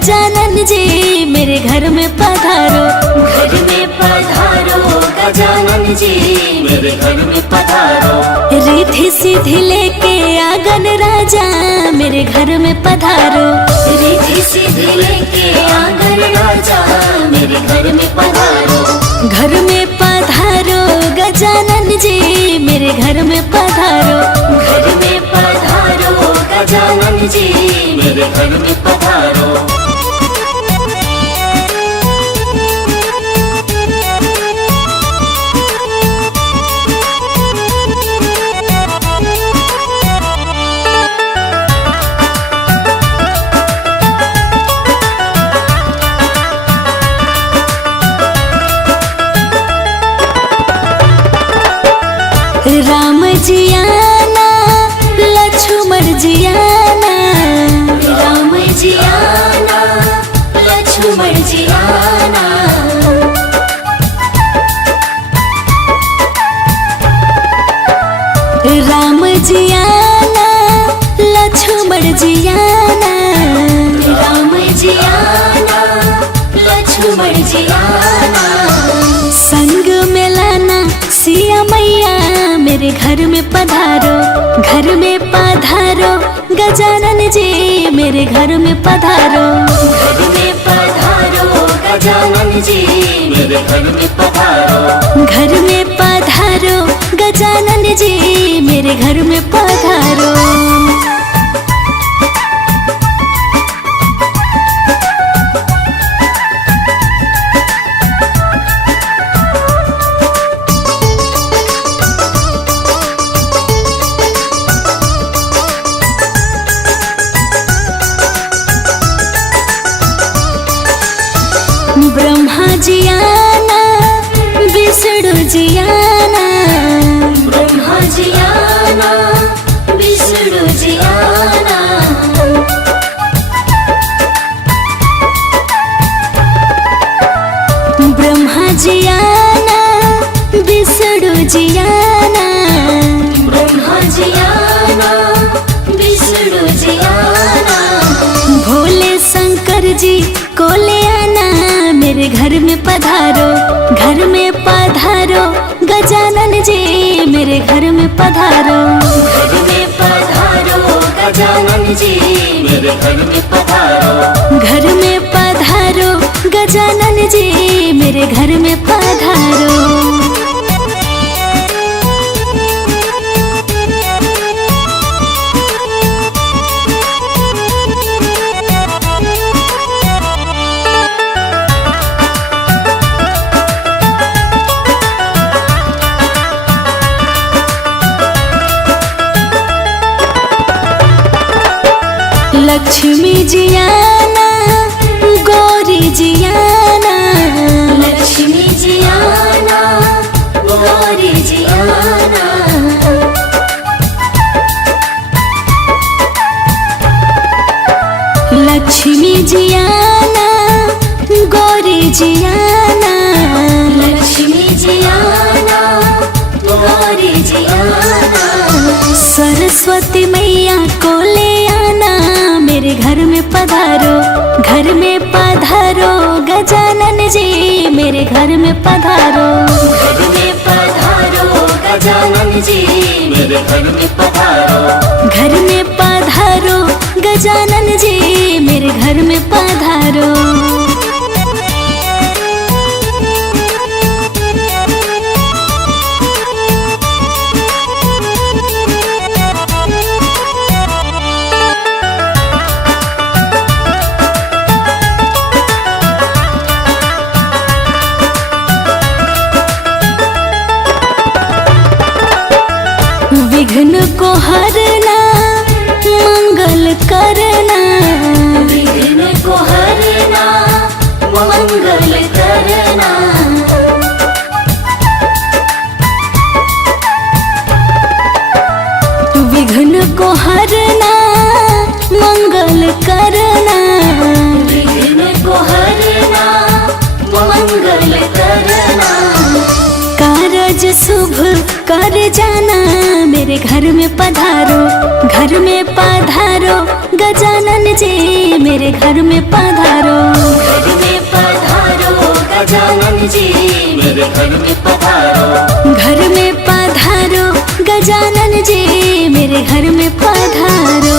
गजानन जी मेरे घर में पधारो। घर में पधारो गजानन जी मेरे घर में पधारो। रिद्धि सिद्धि लेके आंगन राजा मेरे घर में पधारो। रिद्धि सिद्धि लेके आंगन राजा मेरे घर में पधारो। घर में पधारो गजानन जी मेरे घर में पधारो। घर में पधारो गजानन जी मेरे घर में पधारो। राम जी आना लक्ष्मण जी आना। राम जी आना लक्ष्मण जी आना। राम जी आना लक्ष्मण जी आना। राम जी आना लक्ष्मण जी आना। संग में लाना सिया मैया मेरे घर में पधारो। घर में पधारो गजानन जी मेरे घर में पधारो। घर में पधारो गजानन जी मेरे घर में पधारो। घर में पधारो गजानन जी मेरे घर में पधारो। ब्रह्मा जी आना विष्णु जी आना। ब्रह्मा जी आना विष्णु जी आना। ब्रह्मा जी आना विष्णु जी आना। ब्रह्मा जी आना विष्णु जी आना। भोले शंकर जी को ले आना मेरे घर में पधारो। घर में पधारो गजानन जी मेरे घर में पधारो। घर में पधारो गजानन जी मेरे घर में पधारो। घर में पधारो गजानन जी मेरे घर में पधारो। लक्ष्मी जी आना गौरी जी आना। लक्ष्मी जी आना गौरी जी आना। लक्ष्मी जी आना गौरी जी आना। लक्ष्मी जी आना गौरी जी आना। सरस्वती मैया को ले आना मेरे घर में पधारो। घर में पधारो गजानन जी मेरे घर में पधारो। घर में पधारो गजानन जी मेरे घर में पधारो। घर में पधारो गजानन जी मेरे घर में पधारो। विघ्न को हरना मंगल करना। विघ्न को हरना मंगल करना। विघ्न को हरना मंगल करना। विघ्न को हरना मंगल करना। कारज शुभ कर जाना मेरे घर में पधारो। घर में पधारो गजानन जी मेरे घर में पधारो, घर में पधारो गजानन जी मेरे घर में पधारो। घर में पधारो गजानन जी मेरे घर में पधारो।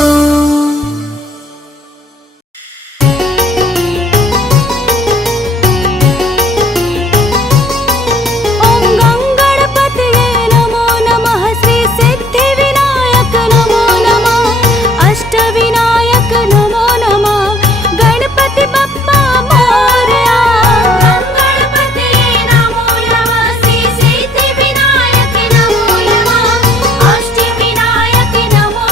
नमो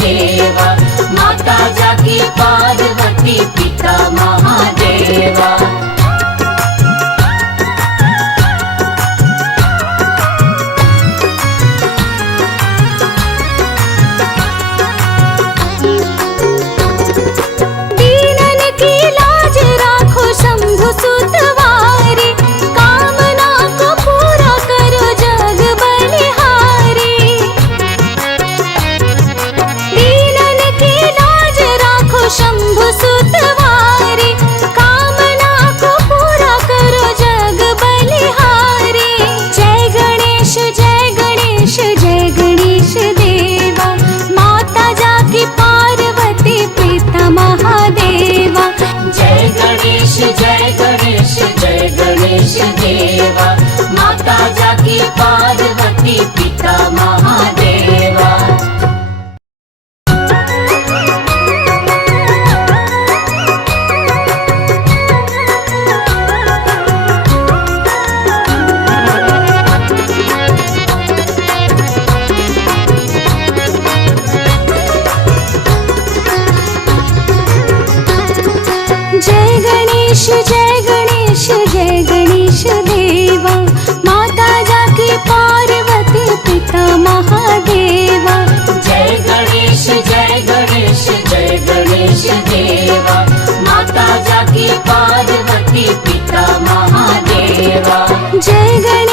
देवा माता जाकी पार्वती पिता महादेवा दीनन की लाज राखो शंभु सुतवारे कामना को पूरा करो जग बलिहारी दीनन की लाज राखो शंभु सुतवारे कामना को पूरा करो जग बलिहारी जय गणेश जय गणेश जय गणेश देवा माता जाकी पार्वती पिता महादेवा जय गणेश जय गणेश जय गणेश देवा माता जाकी पार्वती पिता महादेवा जय गणेश जय गणेश जय गणेश देवा माता जाकी पार्वती पिता महादेवा जय गणेश जय गणेश जय गणेश देवा माता जाकी पार्वती पिता महादेवा जय गणेश